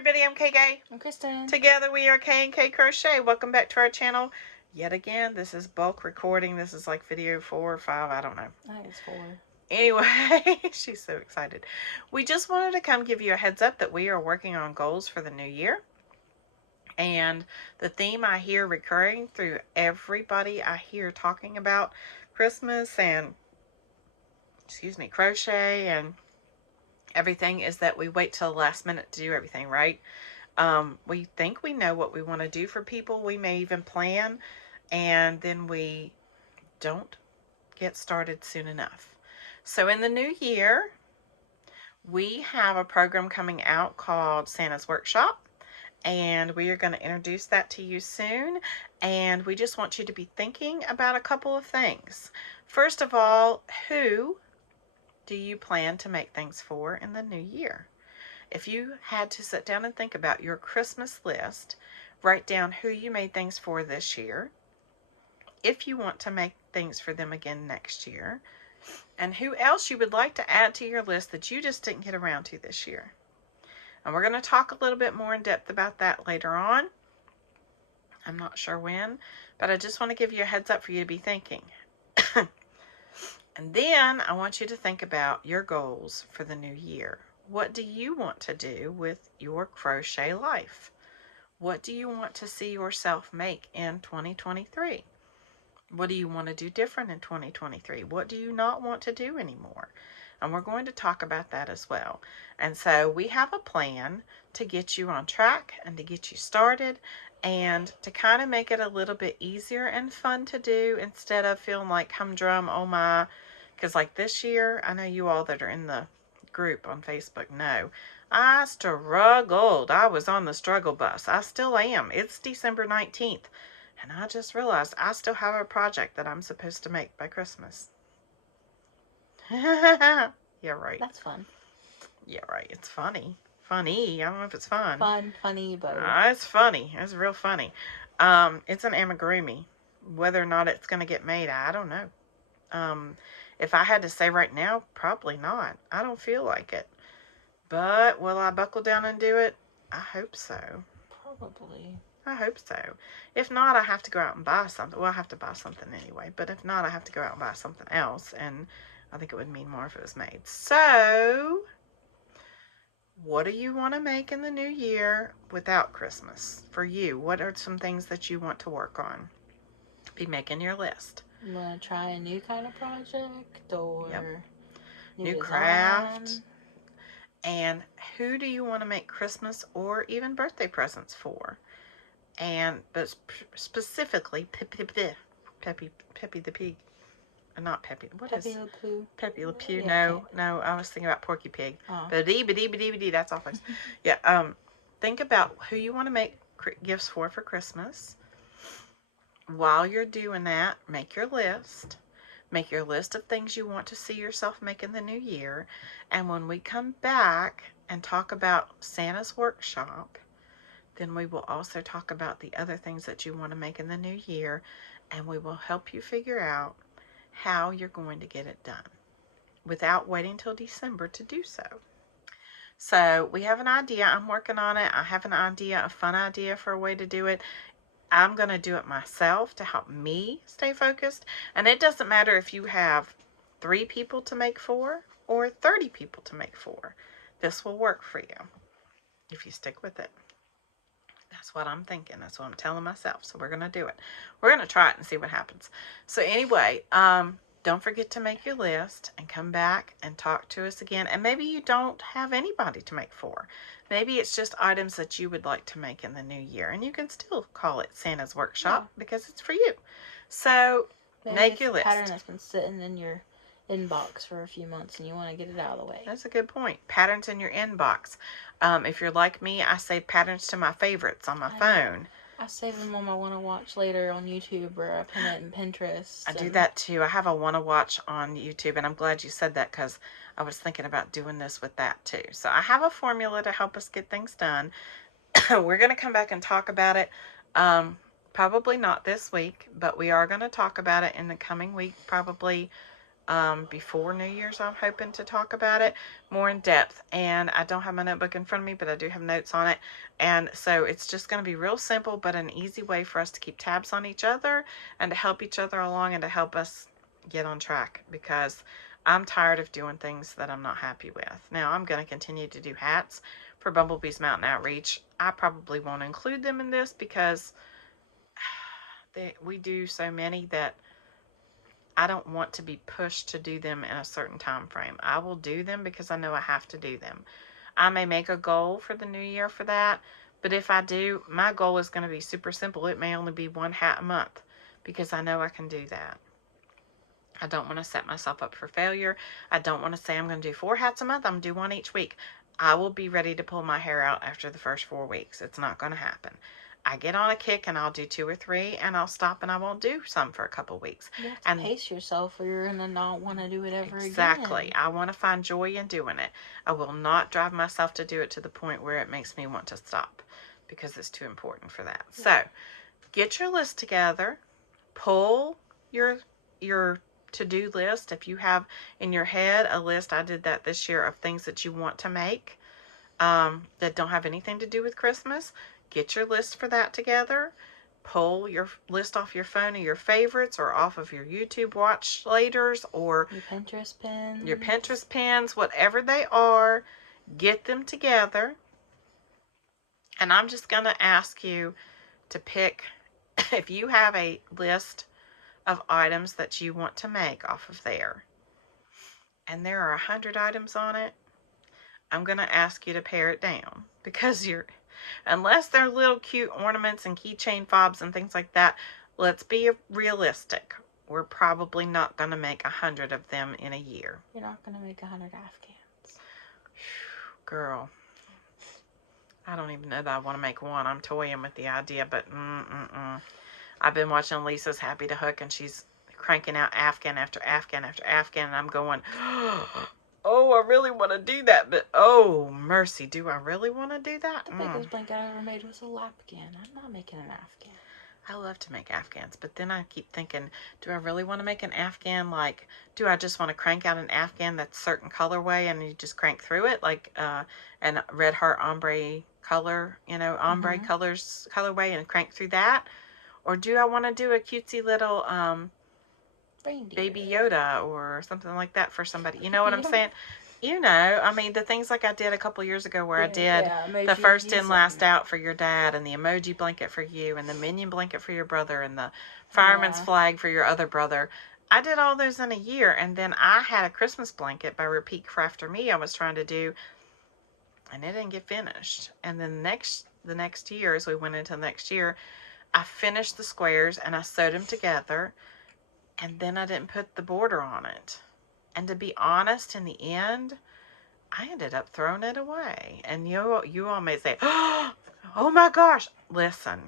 everybody, I'm KK. I'm Kristen. Together we are K&K Crochet. Welcome back to our channel. Yet again, this is bulk recording. This is like video 4 or 5, I don't know. I think it's 4. Anyway, she's so excited. We just wanted to come give you a heads up that we are working on goals for the new year. And the theme I hear recurring through everybody I hear talking about Christmas and, crochet and everything is that we wait till the last minute to do everything, right? We think we know what we want to do for people. We may even plan, and then we don't get started soon enough. So in the new year, we have a program coming out called Santa's Workshop, and we are going to introduce that to you soon. And we just want you to be thinking about a couple of things. First of all, who do you plan to make things for in the new year? If you had to sit down and think about your Christmas list, write down who you made things for this year, if you want to make things for them again next year, and who else you would like to add to your list that you just didn't get around to this year. And we're going to talk a little bit more in depth about that later on. I'm not sure when, but I just want to give you a heads up for you to be thinking. And then I want you to think about your goals for the new year. What do you want to do with your crochet life? What do you want to see yourself make in 2023? What do you want to do different in 2023? What do you not want to do anymore? And we're going to talk about that as well. And so we have a plan to get you on track and to get you started and to kind of make it a little bit easier and fun to do instead of feeling like humdrum, oh my. Because like this year, I know you all that are in the group on Facebook know, I struggled. I was on the struggle bus. I still am. It's December 19th. And I just realized I still have a project that I'm supposed to make by Christmas. Yeah, right. That's fun. Yeah, right. It's funny. Funny. I don't know if it's fun. Fun, funny, but... It's funny. It's real funny. It's an amigurumi. Whether or not it's going to get made, I don't know. If I had to say right now, probably not. I don't feel like it. But will I buckle down and do it? I hope so. Probably. I hope so. If not, I have to go out and buy something. Well, I have to buy something anyway. But if not, I have to go out and buy something else. And I think it would mean more if it was made. So, what do you want to make in the new year without Christmas? For you, what are some things that you want to work on? Be making your list. You want to try a new kind of project or new craft? And who do you want to make Christmas or even birthday presents for? But specifically, Peppy the Pig. Not Peppy. What Peppy is Le Pew? Peppy Le Pew. Yeah, no. I was thinking about Porky Pig. Oh. Ba-dee, that's off. Yeah. Think about who you want to make gifts for Christmas. While you're doing that, make your list. Make your list of things you want to see yourself make in the new year. And when we come back and talk about Santa's Workshop, then we will also talk about the other things that you want to make in the new year, and we will help you figure out how you're going to get it done without waiting till December to do so. So we have an idea. I'm working on it. I have an idea, a fun idea for a way to do it. I'm going to do it myself to help me stay focused. And it doesn't matter if you have 3 people to make for or 30 people to make for. This will work for you if you stick with it. That's what I'm thinking. That's what I'm telling myself. So we're going to do it. We're going to try it and see what happens. So anyway, don't forget to make your list and come back and talk to us again. And maybe you don't have anybody to make for. Maybe it's just items that you would like to make in the new year. And you can still call it Santa's Workshop because it's for you. So maybe make your list. Pattern that's been sitting in your inbox for a few months and you want to get it out of the way. That's a good point. Patterns in your inbox. If you're like me, I save patterns to my favorites on my phone. I save them on my want to watch later on YouTube, or I pin it in Pinterest. I do that too. I have a want to watch on YouTube, and I'm glad you said that because I was thinking about doing this with that too. So I have a formula to help us get things done. We're going to come back and talk about it. Probably not this week, but we are going to talk about it in the coming week, probably before New Year's. I'm hoping to talk about it more in depth. And I don't have my notebook in front of me, but I do have notes on it. And so it's just going to be real simple, but an easy way for us to keep tabs on each other and to help each other along and to help us get on track, because I'm tired of doing things that I'm not happy with. Now, I'm going to continue to do hats for Bumblebee's Mountain Outreach. I probably won't include them in this because we do so many that I don't want to be pushed to do them in a certain time frame. I will do them because I know I have to do them. I may make a goal for the new year for that, but if I do, my goal is going to be super simple. It may only be one hat a month because I know I can do that. I don't want to set myself up for failure. I don't want to say I'm going to do 4 hats a month. I'm going to do 1 each week. I will be ready to pull my hair out after the first 4 weeks. It's not going to happen. I get on a kick and I'll do 2 or 3 and I'll stop and I won't do some for a couple weeks. You have to And pace yourself or you're going to not want to do it ever exactly. again. I want to find joy in doing it. I will not drive myself to do it to the point where it makes me want to stop because it's too important for that. Yeah. So get your list together. Pull your to-do list. If you have in your head a list, I did that this year, of things that you want to make that don't have anything to do with Christmas, get your list for that together. Pull your list off your phone of your favorites or off of your YouTube watch laters or your Pinterest pins. Your Pinterest pins, whatever they are, get them together. And I'm just going to ask you to pick, if you have a list of items that you want to make off of there, and there are 100 items on it, I'm going to ask you to pare it down, because unless they're little cute ornaments and keychain fobs and things like that, let's be realistic. We're probably not going to make 100 of them in a year. You're not going to make 100 Afghans. Girl, I don't even know that I want to make one. I'm toying with the idea, but I've been watching Lisa's Happy to Hook, and she's cranking out Afghan after Afghan after Afghan, and I'm going, oh, I really want to do that, but oh, mercy, do I really want to do that? The biggest blanket I ever made was a Lapghan. I'm not making an Afghan. I love to make Afghans, but then I keep thinking, do I really want to make an Afghan? Like, do I just want to crank out an Afghan that's certain colorway and you just crank through it? Like an Red Heart ombre color, ombre colorway, and crank through that? Or do I want to do a cutesy little Baby Yoda or something like that for somebody? You know what I'm saying? I mean, the things like I did a couple years ago where I did the first in, last out for your dad, and the emoji blanket for you, and the minion blanket for your brother, and the fireman's flag for your other brother. I did all those in a year, and then I had a Christmas blanket by Repeat Crafter Me I was trying to do, and it didn't get finished. And then the next year, as we went into the next year, I finished the squares and I sewed them together, and then I didn't put the border on it. And to be honest, in the end, I ended up throwing it away. And you all may say, oh my gosh. Listen,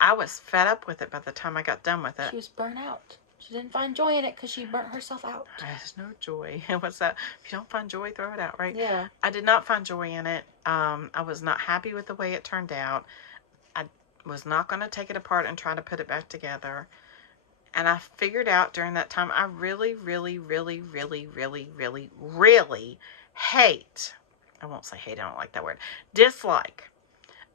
I was fed up with it by the time I got done with it. She was burnt out. She didn't find joy in it because she burnt herself out. There's no joy. What's that? If you don't find joy, throw it out, right? Yeah. I did not find joy in it. I was not happy with the way it turned out. I was not going to take it apart and try to put it back together. And I figured out during that time, I really, really, really, really, really, really, really hate, I won't say hate, I don't like that word, dislike.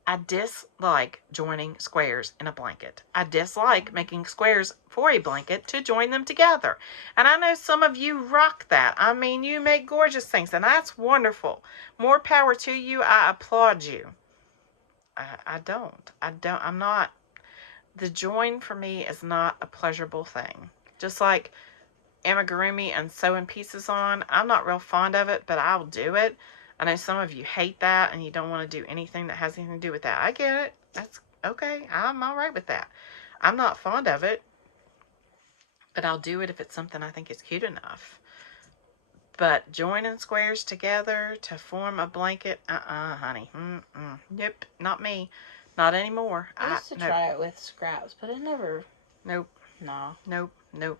I dislike joining squares in a blanket. I dislike making squares for a blanket to join them together. And I know some of you rock that. I mean, you make gorgeous things, and that's wonderful. More power to you. I applaud you. I'm not. The join for me is not a pleasurable thing. Just like amigurumi and sewing pieces on, I'm not real fond of it, but I'll do it. I know some of you hate that and you don't want to do anything that has anything to do with that. I get it. That's okay. I'm all right with that. I'm not fond of it, but I'll do it if it's something I think is cute enough. But joining squares together to form a blanket, honey. Nope, not me. Not anymore. I used to try it with scraps, but it never... Nope. No. Nope.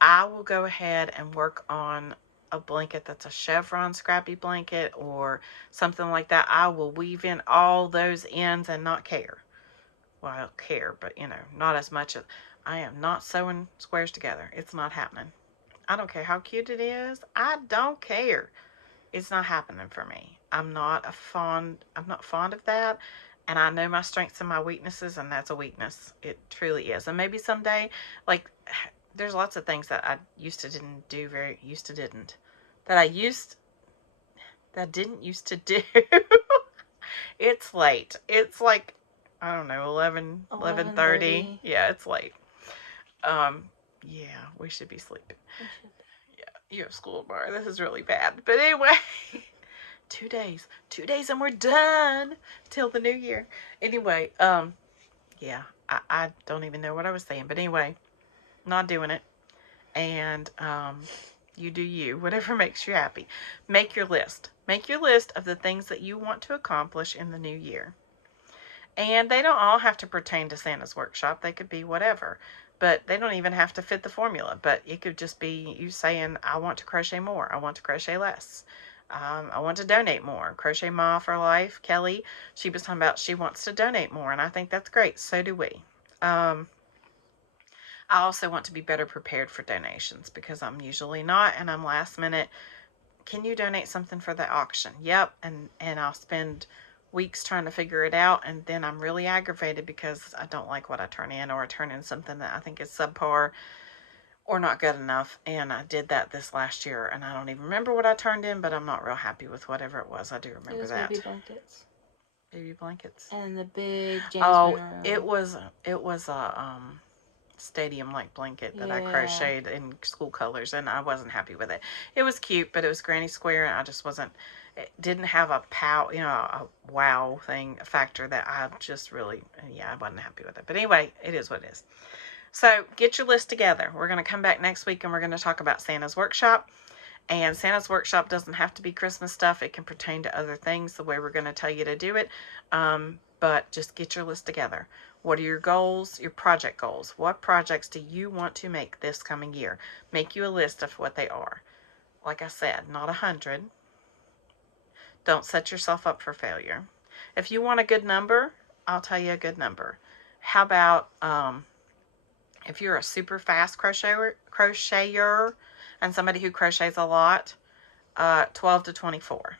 I will go ahead and work on a blanket that's a chevron scrappy blanket or something like that. I will weave in all those ends and not care. Well, I'll care, but not as much as... I am not sewing squares together. It's not happening. I don't care how cute it is. I don't care. It's not happening for me. I'm not fond of that. And I know my strengths and my weaknesses, and that's a weakness. It truly is. And maybe someday, like, there's lots of things that I that didn't used to do. It's late. It's like, I don't know, 11:30. Yeah, it's late. Um, yeah, we should be sleeping. Yeah, you have school tomorrow. This is really bad. But anyway, 2 days and we're done till the new year. Anyway, yeah, I don't even know what I was saying. But anyway, not doing it. And, you do you, whatever makes you happy. Make your list. Make your list of the things that you want to accomplish in the new year. And they don't all have to pertain to Santa's workshop. They could be whatever. But they don't even have to fit the formula. But it could just be you saying, I want to crochet more. I want to crochet less. I want to donate more. Crochet Ma for Life, Kelly, she was talking about she wants to donate more. And I think that's great. So do we. I also want to be better prepared for donations because I'm usually not, and I'm last minute. Can you donate something for the auction? Yep, and I'll spend weeks trying to figure it out, and then I'm really aggravated because I don't like what I turn in, or I turn in something that I think is subpar or not good enough. And I did that this last year, and I don't even remember what I turned in, but I'm not real happy with whatever it was. I do remember that. Baby blankets. Baby blankets. And the big James Monroe. It was a stadium-like blanket that I crocheted in school colors, and I wasn't happy with it. It was cute, but it was granny square, and I just wasn't. It didn't have a a wow factor that I just really, I wasn't happy with it. But anyway, it is what it is. So get your list together. We're going to come back next week, and we're going to talk about Santa's Workshop. And Santa's Workshop doesn't have to be Christmas stuff. It can pertain to other things, the way we're going to tell you to do it. But just get your list together. What are your goals, your project goals? What projects do you want to make this coming year? Make you a list of what they are. Like I said, not 100. Don't set yourself up for failure. If you want a good number, I'll tell you a good number. How about if you're a super fast crocheter and somebody who crochets a lot, 12 to 24.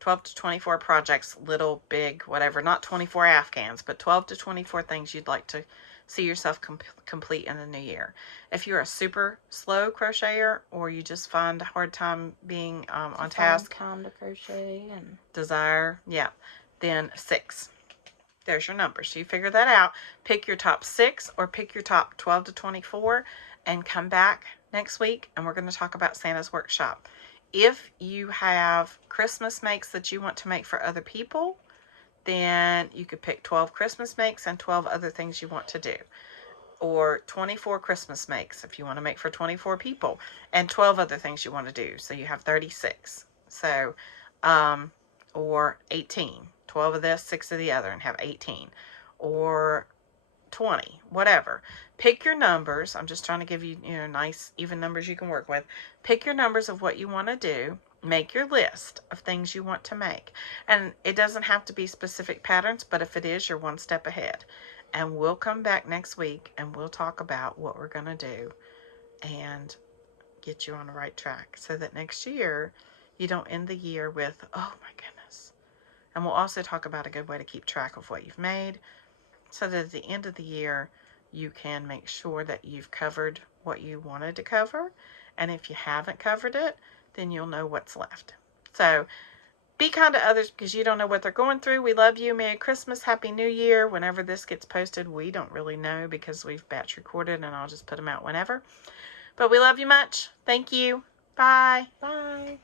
12 to 24 projects, little, big, whatever. Not 24 Afghans, but 12 to 24 things you'd like to see yourself complete in the new year. If you're a super slow crocheter, or you just find a hard time being on task, time to crochet and desire, then 6. There's your number. So you figure that out. Pick your top 6 or pick your top 12 to 24 and come back next week, and we're going to talk about Santa's Workshop. If you have Christmas makes that you want to make for other people, then you could pick 12 Christmas makes and 12 other things you want to do. Or 24 Christmas makes if you want to make for 24 people, and 12 other things you want to do. So you have 36. So, or 18. 12 of this, 6 of the other, and have 18. Or 20, whatever. Pick your numbers. I'm just trying to give you, nice, even numbers you can work with. Pick your numbers of what you want to do. Make your list of things you want to make. And it doesn't have to be specific patterns, but if it is, you're one step ahead. And we'll come back next week, and we'll talk about what we're going to do and get you on the right track so that next year you don't end the year with, oh my goodness. And we'll also talk about a good way to keep track of what you've made, so that at the end of the year, you can make sure that you've covered what you wanted to cover. And if you haven't covered it, then you'll know what's left. So be kind to others because you don't know what they're going through. We love you. Merry Christmas. Happy New Year. Whenever this gets posted, we don't really know because we've batch recorded, and I'll just put them out whenever. But we love you much. Thank you. Bye. bye.